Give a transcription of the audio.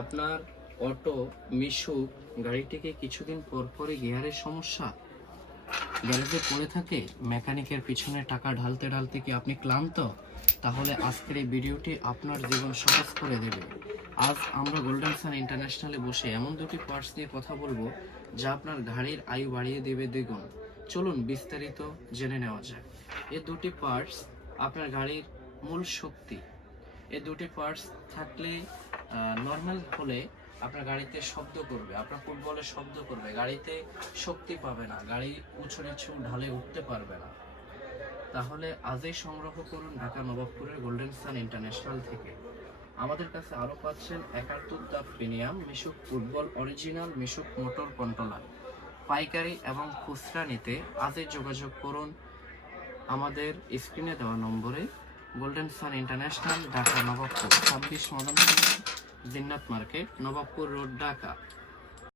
আপনার অটো মিশুক গাড়িটিকে কিছুদিন পর পরই গিয়ারের সমস্যা গ্যারেজে পড়ে থাকে, মেকানিকের পিছনে টাকা ঢালতে ঢালতে কি আপনি ক্লান্ত? তাহলে আজকের এই ভিডিওটি আপনার জীবন সহজ করে দেবে। আজ আমরা গোল্ডেন সান ইন্টারন্যাশনালে বসে এমন দুটি পার্টস নিয়ে কথা বলবো যা আপনার গাড়ির আয়ু বাড়িয়ে দেবে দ্বিগুণ। চলুন বিস্তারিত জেনে নেওয়া যাক। এই দুটি পার্টস আপনার গাড়ির মূল শক্তি। এই দুটি পার্টস থাকলে নর্মাল হলে আপনার গাড়িতে শব্দ করবে, আপনার ফুটবলে শব্দ করবে, গাড়িতে শক্তি পাবে না, গাড়ি উঁচু নিচু ঢালে উঠতে পারবে না। তাহলে আজই সংগ্রহ করুন ঢাকা নবাবপুরের গোল্ডেন সান ইন্টারন্যাশনাল থেকে। আমাদের কাছে আরও পাচ্ছেন 71 প্রিমিয়াম মিশুক ফুটবল অরিজিনাল মিশুক মোটর কন্ট্রোলার। পাইকারি এবং খুচরা নিতে আজই যোগাযোগ করুন আমাদের স্ক্রিনে দেওয়া নম্বরে। গোল্ডেন সান ইন্টারন্যাশনাল, ঢাকা নবাবপুর 26 মদন জিন্নাত মার্কেট, নবাবপুর রোড, ঢাকা।